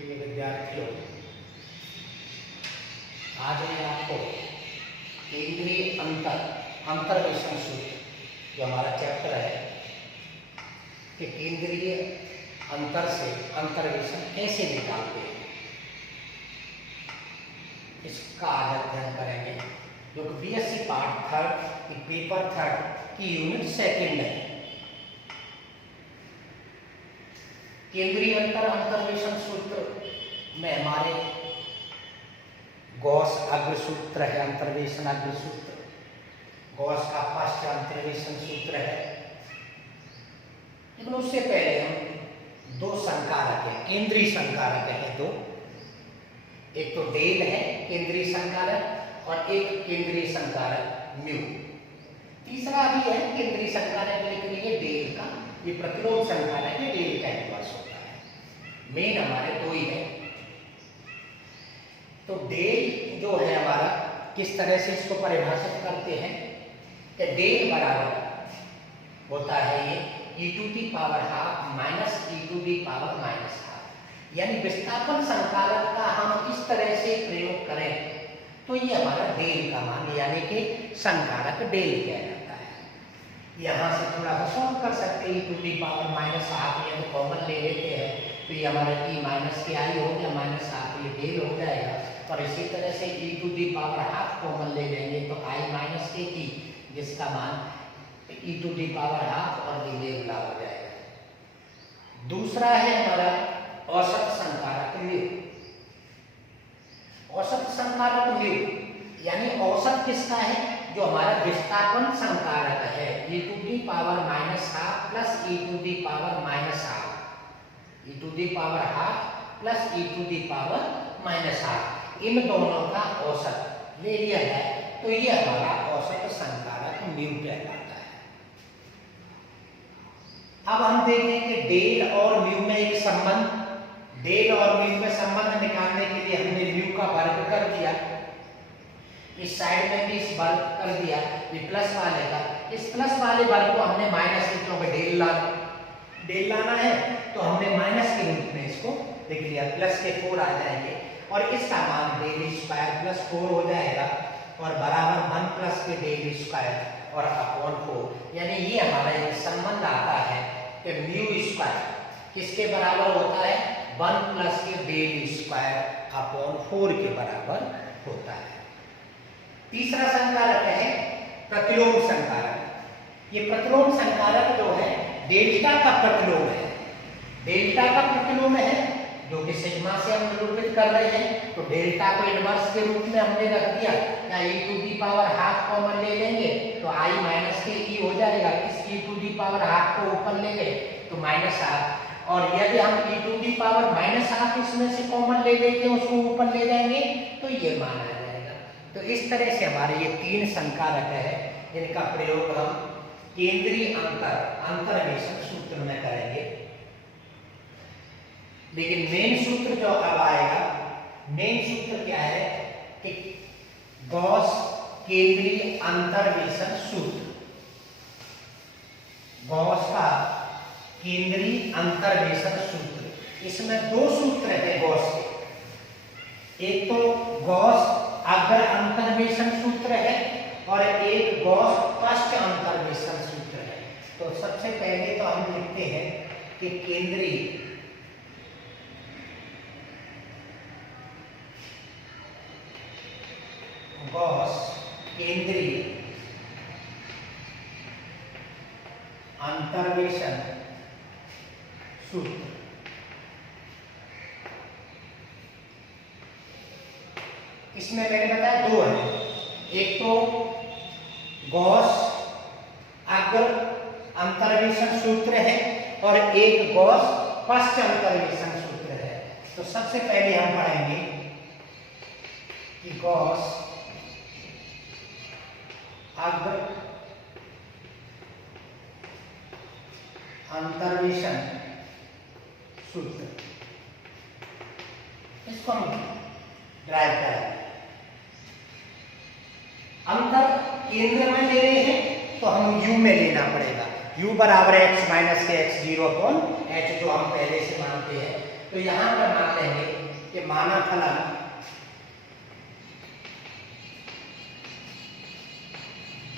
प्रिय विद्यार्थियों, आज मैं आपको केंद्रीय अंतर्वेशन सूत्र जो हमारा चैप्टर है कि केंद्रीय अंतर से अंतर्वेशन कैसे निकालते हैं, इसका आज अध्ययन करेंगे। जो कि बीएससी पार्ट थर्ड की पेपर थर्ड की यूनिट सेकंड है। केंद्रीय अंतर्वेशन सूत्र में हमारे गॉस अग्र सूत्र है, अंतर्वेशन अग्र सूत्र, गॉस का पश्च अंतर्वेशन सूत्र है। लेकिन उससे पहले हम दो संकारक है, केंद्रीय संकारक है दो। एक तो डेल है केंद्रीय संकारक और एक केंद्रीय संकारक म्यू। तीसरा भी है केंद्रीय संकारक, लेकिन ये डेल का, ये प्रतिलोम संकारक है, डेल का इन्वर्स होता है। मेन हमारे दो ही है। तो डेल जो है हमारा, किस तरह से इसको परिभाषित करते हैं कि डेल बराबर होता है ये e⁻½ माइनस e⁻⁻²। यानी विस्थापन संकारक का हम इस तरह से प्रयोग करें तो ये हमारा डेल का मान, यानी कि संकारक डेल कहलाता है। यहाँ से थोड़ा सा सॉल्व कर सकते हैं। e⁻⁻² ये तो कॉमन ले लेते हैं, तो ये हमारा e माइनस के आई हो गया, -½ ये डेल हो जाएगा। और इसी तरह से e⁻½ कॉमन ले लेंगे तो i माइनस के e, जिसका मान e⁻½ और निवेला हो जाएगा। दूसरा है हमारा औसत संकारक म्यू। औसत संकारक म्यू यानी औसत किसका है? जो हमारा विस्थापन संकारक है, e⁻⁻² plus e⁻⁻² plus e⁻⁻²। इन दोनों का औसत ले लिया जाए तो ये हमारा औसत संकारक म्यू कहलाता है। अब हम देखें कि डेल और म्यू में एक संबंध, डेल और म्यू में संबंध निकालने के लिए हमने म्यू का वर्ग कर दिया, इस साइड में भी इस वर्ग कर दिया, ये प्लस वाले का, इस प्लस वाले वर्ग को हमने माइनस के रूप में डेल लाना है तो हमने माइनस के रूप में इसको लिख लिया, प्लस के 4 आ जाएंगे और इसका मान डेल स्क्वायर प्लस 4 हो जाएगा और बराबर 1 प्लस के डेल स्क्वायर और अपॉन 4। यानी ये हमारा एक संबंध आता है कि म्यू स्क्वायर किसके बराबर होता है? 1 plus k del square upon 4 के बराबर होता है। तीसरा संकारक है प्रतिलोम संकारक। ये प्रतिलोम संकारक जो है डेल्टा का प्रतिलोम है, डेल्टा का प्रतिलोम है जो कि सिग्मा से हम निरूपित कर रहे हैं। तो डेल्टा को इनवर्स के रूप में हमने रख दिया, या e⁻½ कॉमन ले लेंगे तो i माइनस के e हो जाएगा, इस e⁻½ को ऊपर ले गए तो -½ और यदि हम e⁻⁻² इसमें से कॉमन ले लेते हैं, उसको ऊपर ले जाएंगे तो ये मान आ जाएगा। तो इस तरह से हमारे ये 3 संकारक है, इनका प्रयोग हम केंद्रीय अंतर्वेशन सूत्र में करेंगे। लेकिन मेन सूत्र जो अब आएगा, मेन सूत्र क्या है कि गॉस केंद्रीय अंतर्वेशन सूत्र। गॉस का केंद्रीय अंतर्वेशन सूत्र, इसमें 2 सूत्र है गॉस के। एक तो गॉस अग्र अंतर्वेशन सूत्र है और एक गॉस पश्च अंतर्वेशन सूत्र है। तो सबसे पहले तो हम लिखते हैं कि केंद्रीय गॉस केंद्रीय अंतर्वेशन सूत्र। इसमें मैंने बताया 2 है, एक तो गॉस अग्र अंतर्वेशन सूत्र है और एक गॉस पश्च अंतर्वेशन सूत्र है। तो सबसे पहले हम पढ़ेंगे कि गॉस अग्र अंतर्वेशन सूत्र, इसको हम ड्राइव करेंगे। अंतर केंद्र में ले रहे हैं तो हम u में लेना पड़ेगा, u बराबर x माइनस के x0 अपॉन h, जो हम पहले से मानते हैं। तो यहां पर मान लेंगे कि माना फलन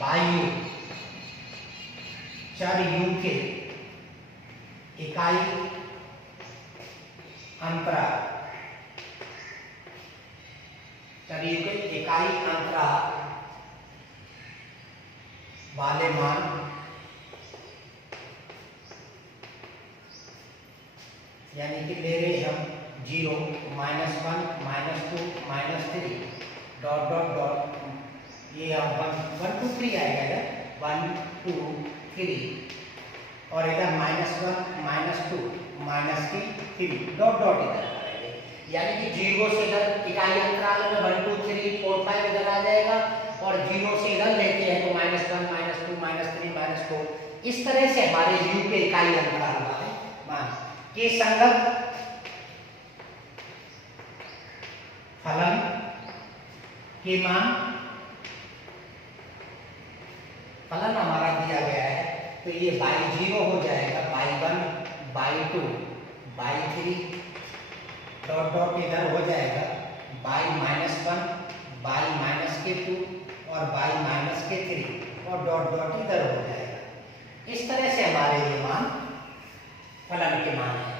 वायु चर u के इकाई अंतराल, चर u के इकाई अंतराल वाले मान यानी कि ले रहे हम 0, -1, -2, -3 डॉट डॉट डॉट, ये 1 2 3 आएगा इधर 1 2 3 और इधर -1 -2 -3 डॉट डॉट इधर आएगा, यानी कि 0 से इधर इकाई अंतराल में 1 2 3 4 5 इधर आ जाएगा और 0 से इधर लेते हैं तो -1 -2 -3 -4, इस तरह से हमारे u के इकाई अंतराल वाले मान के संगत फलन के मान, फलन हमारा दिया गया है तो ये y0 हो जाएगा, y1 y2 y3 dot dot इधर हो जाएगा y-1 y-2 और y-3 और डॉट डॉट इधर हो जाएगा। इस तरह से हमारे ये मान फलन के मान है,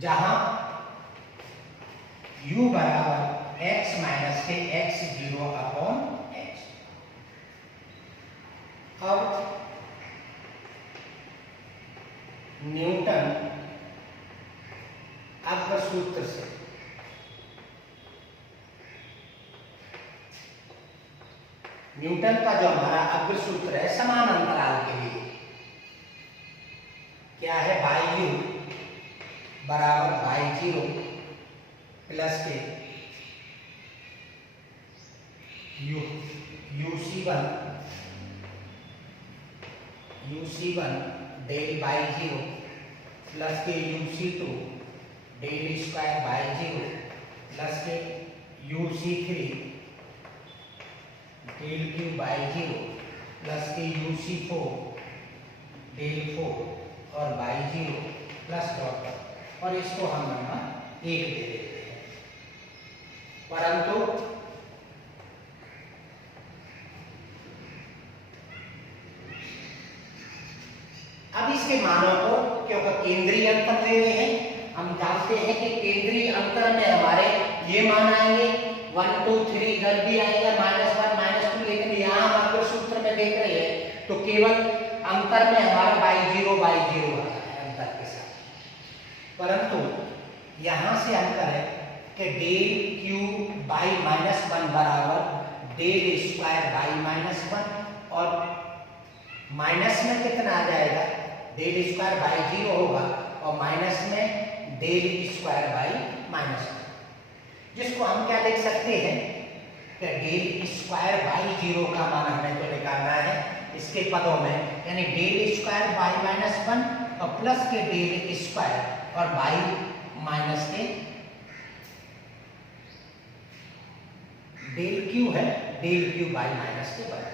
जहां u बराबर x माइनस के x0 अपॉन x। अब न्यूटन अग्र सूत्र से न्यूटन का जो हमारा अग्र सूत्र है समान अंतराल के लिए क्या है, y बराबर y0 प्लस के uc1 डेल y0 प्लस के uc2 del square y0 plus k uc3 del cube y0 plus के uc4 डेल 4 और y0 प्लस डॉट, और इसको हम नंबर 1 दे देते हैं, परंतु अब इसके मानों को क्योंकि केंद्रीय अंतर ले रहे हैं, हम जानते हैं कि केंद्रीय अंतर में हमारे ये मान आएंगे 1 2 3 इधर भी आएगा -1 -2, लेकिन यहाँ हम अग्र सूत्र में देख रहे हैं तो केवल अंतर में हमारा y0 आ रहा है अंतर के साथ, परंतु यहाँ से अंतर है कि डेल q y-1 बराबर डेल स्क्वायर y-1 और माइनस में कितना आ जाएगा, डेल स्क्वायर y0 होगा और माइनस में डेल स्क्वायर y-1, जिसको हम क्या लिख सकते हैं कि डेल स्क्वायर y0 का मान हमें तो निकालना है इसके पदों में, यानी डेल स्क्वायर y-1 और प्लस के डेल स्क्वायर और y- के डेल q है, डेल q y- के बराबर,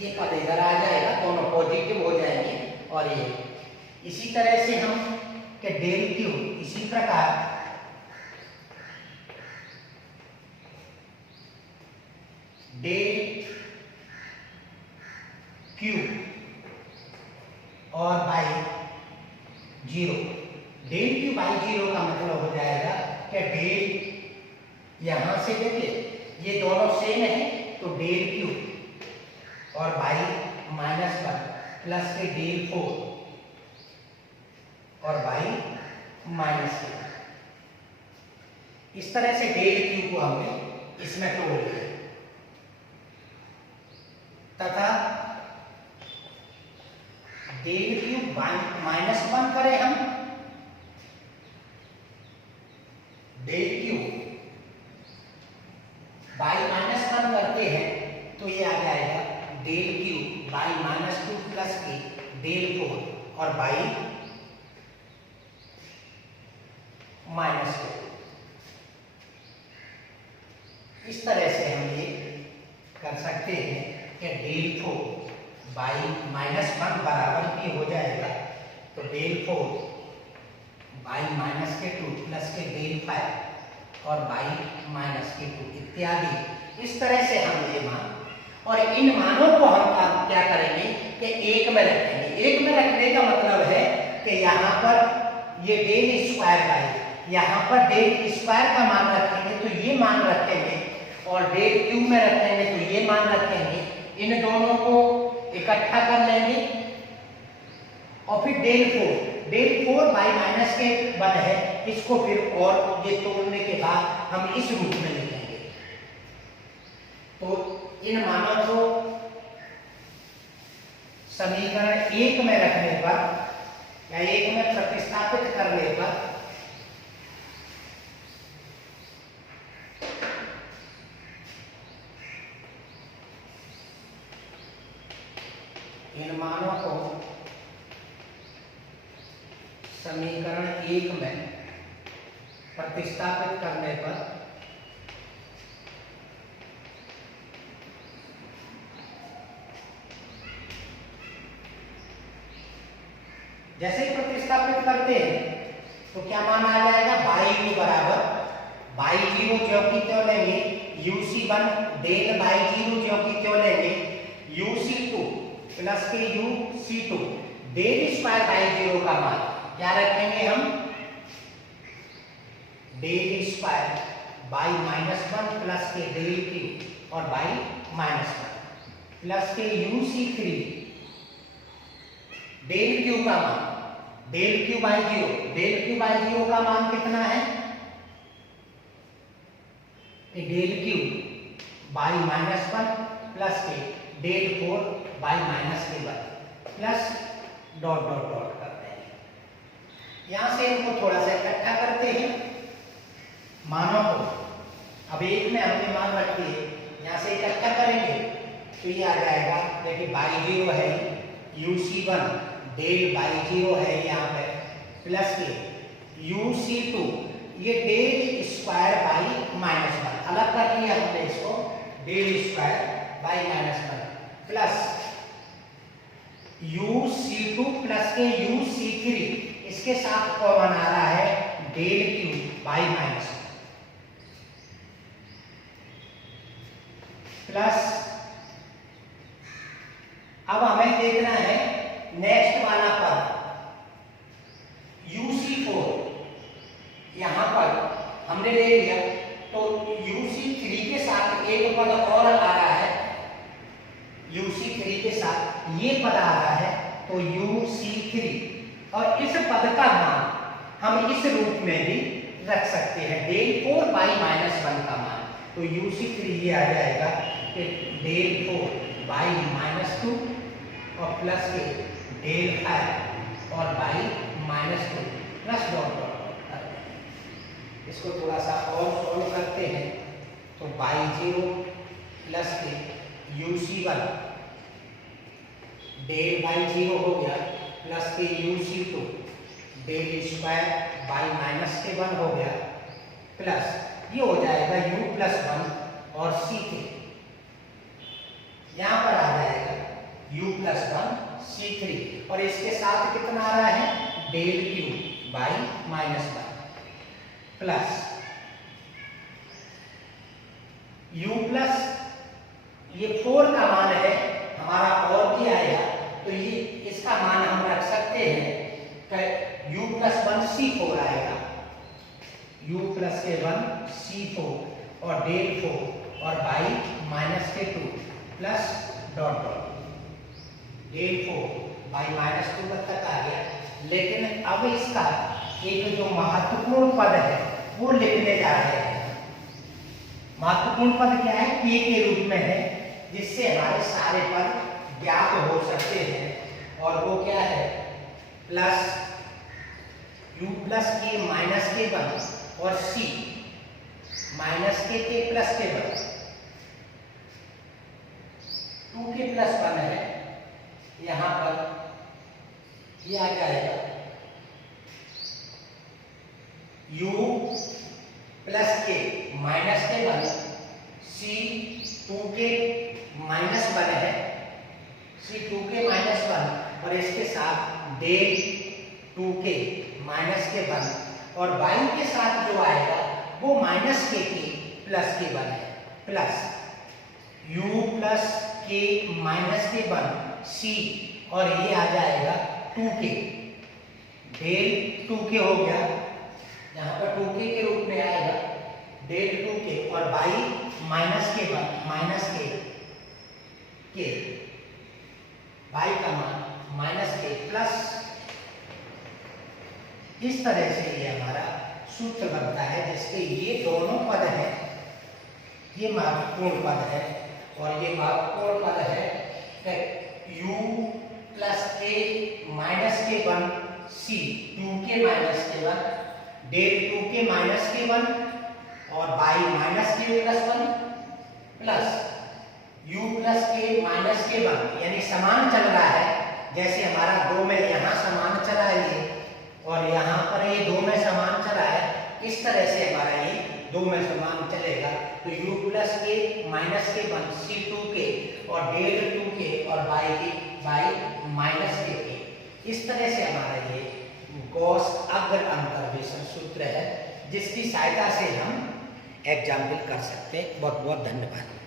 ये पद इधर आ जाएगा, दोनों पॉजिटिव हो जाएंगे, और ये इसी तरह से हम के डेल क्यू, इसी प्रकार डेल क्यू और y0, डेल क्यू y0 का मतलब हो जाएगा कि डेल यहां से देखिए ये दोनों सेम है तो डेल क्यू और y-1 प्लस के डेल 4 और y-, इस तरह से डेल क्यू को हमने इसमें तोड़ लिया तथा डेल क्यू -1 करें हम, डेल क्यू y-1 करते हैं तो ये आ जाएगा del Q y-2 plus k del 4 और y-2, इस तरह से हम ये कर सकते हैं कि डेल 4 y-1 बराबर की हो जाएगा तो डेल 4 बाई माइनस के 2 प्लस के डेल 5 और बाई माइनस के 2 इत्यादि। इस तरह से हम ये मान, और इन मानों को हम क्या करेंगे कि एक में रखेंगे। एक में रखने का मतलब है कि यहाँ पर ये डेल स्क्वायर बाई, यहाँ पर डेल स्क्वायर का मान रखेंगे तो ये मान रखेंगे, और डेल क्यूब में रखेंगे तो ये मान रखेंगे। इन दोनों को इकट्ठा कर लेंगे और फिर डेल 4 बाई माइनस के 1 है, इसको फिर और ये तोड़ने के बाद हम इस रूप में लिखेंगे। तो इन मानों को समीकरण 1 में रखने पर या 1 में प्रतिस्थापित करने पर इन मानों को समीकरण 1 में प्रतिस्थापित करने पर जैसे ही प्रतिस्थापित करते हैं तो क्या मान आ जाएगा, बाई यू बराबर बाई जीरो जो की त्यों लेंगे UC1 डेल बाई जीरो जो की त्यों लेंगे UC2 प्लस के UC2 del square by zero का मान क्या रखेंगे हम, del square by -1 plus k del q और by -1 plus k UC3 del q का मान, del q by zero, del q by zero का मान कितना है, del q by -1 plus k del 4 by -1 plus dot dot dot करते हैं। यहां से इनको थोड़ा सा इकट्ठा करते हैं मानों को। अब एक में हमने मान रखी है, यहां से इकट्ठा करेंगे तो ये आ जाएगा, देखिए बाई जीरो है UC1 डेल बाई जीरो है यहाँ पे प्लस के UC2 ये डेल स्क्वायर बाई -1 अलग कर लिया हमने इसको, del square by -1 plus UC2 plus k UC3 इसके साथ कॉमन आ रहा है डेल क्यू बाई -1 प्लस अब हमें देखना है नेक्स्ट वाला पद UC4 यहां पर हमने ले लिया, तो UC3 के साथ एक पद और आ रहा है, UC3 के साथ ये पद आ रहा है तो UC3, और इस पद का मान हम इस रूप में भी रख सकते हैं, डेल 4 बाई -1 का मान, तो UC3 ये आ जाएगा कि डेल 4 बाई -2 और प्लस के डेल 5 और बाई -2 प्लस डॉट डॉट करते हैं। इसको थोड़ा सा और सॉल्व करते हैं तो बाई जीरो प्लस के UC1 डेल बाई जीरो हो गया प्लस के UC2 डेल स्क्वायर बाई -1 हो गया प्लस ये हो जाएगा U प्लस 1 और C3, यहां पर आ जाएगा U प्लस 1 C3 और इसके साथ कितना आ रहा है del q by -1 plus U plus ये 4 का मान है हमारा और भी आएगा, तो ये इसका मान हम रख सकते हैं कि U प्लस 1 C4 आएगा, U प्लस के 1 C4 और डेल 4 और by -2 plus dot dot del 4 by -2 तक आ गया। लेकिन अब इसका एक जो महत्वपूर्ण पद है वो लिखने जा रहे हैं। महत्वपूर्ण पद क्या है, K के रूप में है, जिससे हमारे सारे पद ज्ञात हो सकते हैं, और वो क्या है प्लस U प्लस के -1 और C -k प्लस के 1 2 के प्लस 1 है, यहां पर ये आ जाएगा U प्लस के -1 C 2 के -1 है, C 2 के -1 और इसके साथ डेल 2k माइनस के 1 और y के साथ जो आएगा वो माइनस के प्लस के 1 है, प्लस u प्लस के माइनस के 1 c और ये आ जाएगा 2k, डेल 2k हो गया, यहाँ पर 2k के रूप में आएगा डेल 2k और y माइनस के 1 माइनस के y का मान माइनस के प्लस, इस तरह से ये हमारा सूत्र बनता है जिसके ये दोनों पद हैं, ये महत्वपूर्ण पद है और ये महत्वपूर्ण पद है u प्लस के माइनस के 1 c 2k माइनस के 1 डेल 2k माइनस के 1 और y माइनस के प्लस 1 प्लस u प्लस के माइनस के 1, यानी समान चल रहा है, जैसे हमारा 2 में यहाँ समान चला है ये और यहाँ पर ये 2 में समान चला है, इस तरह से हमारा ये 2 में समान चलेगा। तो u प्लस के माइनस के 1 c 2k और डेल 2k और y माइनस के, इस तरह से हमारा ये गॉस अग्र अंतर्वेशन सूत्र है जिसकी सहायता से हम एग्जाम्पल कर सकते हैं। बहुत बहुत धन्यवाद।